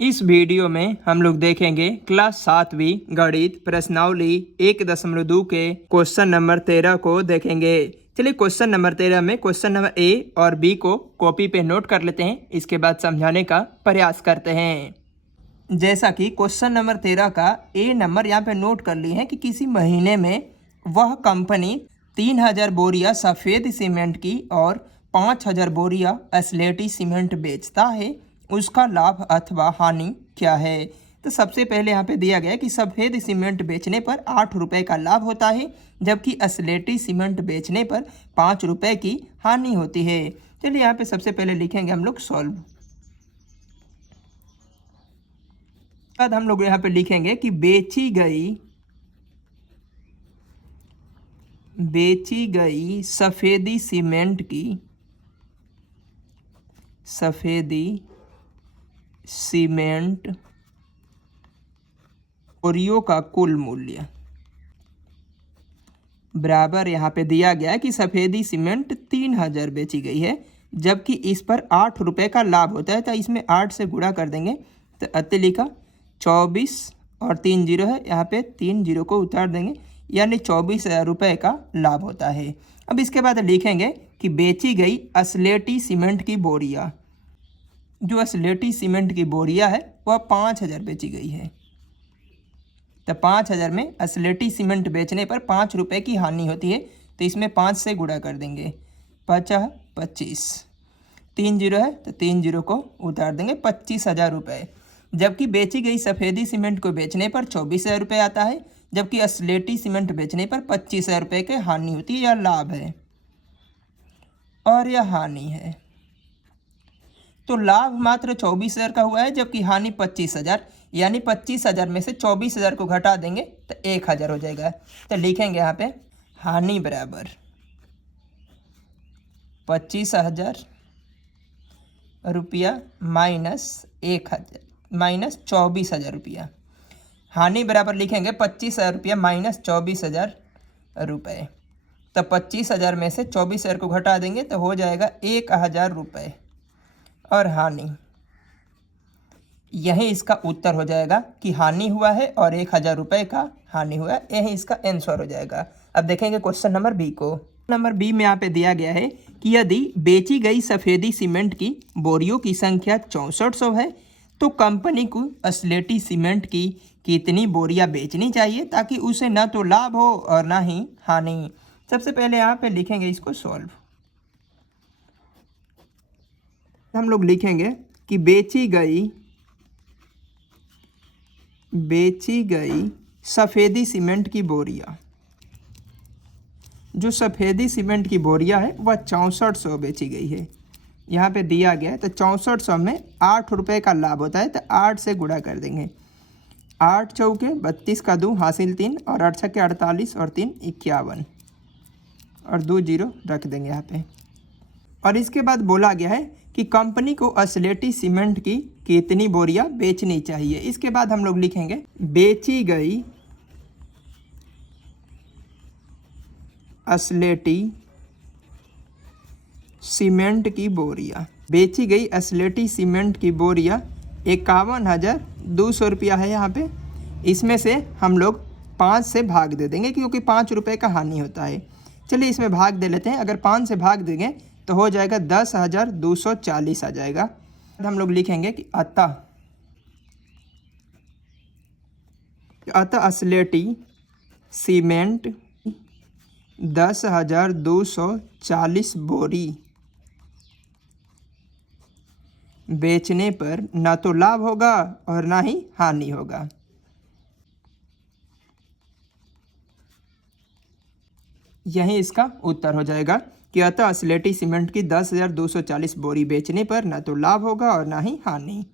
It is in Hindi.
इस वीडियो में हम लोग देखेंगे क्लास 7वीं गणित प्रश्नावली 1.2 के क्वेश्चन नंबर 13 को देखेंगे। चलिए क्वेश्चन नंबर 13 में क्वेश्चन नंबर ए और बी को कॉपी पे नोट कर लेते हैं, इसके बाद समझाने का प्रयास करते हैं। जैसा कि क्वेश्चन नंबर 13 का ए नंबर यहाँ पे नोट कर लिए हैं कि किसी महीने में वह कंपनी 3000 बोरियां सफ़ेद सीमेंट की और 5000 बोरियां असलेटी सीमेंट बेचता है, उसका लाभ अथवा हानि क्या है। तो सबसे पहले यहाँ पे दिया गया है कि सफ़ेद सीमेंट बेचने पर 8 रुपये का लाभ होता है, जबकि असलेटी सीमेंट बेचने पर 5 रुपये की हानि होती है। चलिए यहाँ पे सबसे पहले लिखेंगे हम लोग सॉल्व। बाद हम लोग यहाँ पे लिखेंगे कि बेची गई सफ़ेदी सीमेंट बोरियों का कुल मूल्य बराबर, यहाँ पे दिया गया है कि सफ़ेदी सीमेंट 3000 बेची गई है, जबकि इस पर 8 रुपये का लाभ होता है। तो इसमें 8 से गुणा कर देंगे तो अत्ते लिखा 24 और 3 जीरो है, यहाँ पे 3 जीरो को उतार देंगे, यानी 24,000 रुपये का लाभ होता है। अब इसके बाद लिखेंगे कि बेची गई असलेटी सीमेंट की बोरियां, जो असलेटी सीमेंट की बोरियां है वह 5000 बेची गई है। तो 5000 में असलेटी सीमेंट बेचने पर 5 रुपये की हानि होती है, तो इसमें 5 से गुणा कर देंगे, 5 25, 3 जीरो है तो 3 जीरो को उतार देंगे, 25,000 रुपये। जबकि बेची गई सफ़ेदी सीमेंट को बेचने पर 24,000 रुपये आता है, जबकि असलेटी सीमेंट बेचने पर 25,000 रुपये की हानि होती है। यह लाभ है और यह हानि है। तो लाभ मात्र 24,000 का हुआ है, जबकि हानि 25,000, यानी 25,000 में से 24,000 को घटा देंगे तो 1,000 हो जाएगा। तो लिखेंगे यहाँ पे हानि बराबर 25,000 रुपया माइनस 1,000 माइनस 24,000 रुपया। हानि बराबर लिखेंगे 25,000 रुपया माइनस 24,000 रुपये। तो 25,000 में से 24,000 को घटा देंगे तो हो जाएगा 1,000 रुपये और हानि। यही इसका उत्तर हो जाएगा कि हानि हुआ है और 1,000 रुपये का हानि हुआ है। यही इसका आंसर हो जाएगा। अब देखेंगे क्वेश्चन नंबर बी को। नंबर बी में यहाँ पे दिया गया है कि यदि बेची गई सफ़ेदी सीमेंट की बोरियों की संख्या 6400 है, तो कंपनी को असलेटी सीमेंट की कितनी बोरियां बेचनी चाहिए ताकि उसे न तो लाभ हो और ना ही हानि। सबसे पहले यहाँ पे लिखेंगे इसको सॉल्व। हम लोग लिखेंगे कि बेची गई सफ़ेदी सीमेंट की बोरियां, जो सफ़ेदी सीमेंट की बोरियां है वह 6400 बेची गई है। यहाँ पे दिया गया है, तो 6400 में 8 रुपये का लाभ होता है, तो 8 से गुणा कर देंगे। 8 चौके 32 का 2 हासिल 3 और 8 छक्के 48 और 3 51 और 2 जीरो रख देंगे यहाँ पे। और इसके बाद बोला गया है कि कंपनी को असलेटी सीमेंट की कितनी बोरियां बेचनी चाहिए। इसके बाद हम लोग लिखेंगे बेची गई असलेटी सीमेंट की बोरियां। बेची गई असलेटी सीमेंट की बोरियां 51,200 रुपया है यहाँ पे। इसमें से हम लोग 5 से भाग दे देंगे, क्योंकि 5 रुपये का हानि होता है। चलिए इसमें भाग दे लेते हैं। अगर 5 से भाग देंगे तो हो जाएगा 10,240 आ जाएगा। हम लोग लिखेंगे कि अतः असलेटी सीमेंट 10,240 बोरी बेचने पर ना तो लाभ होगा और ना ही हानि होगा। यही इसका उत्तर हो जाएगा कि अतः असलेटी सीमेंट की 10,240 बोरी बेचने पर ना तो लाभ होगा और ना ही हानि।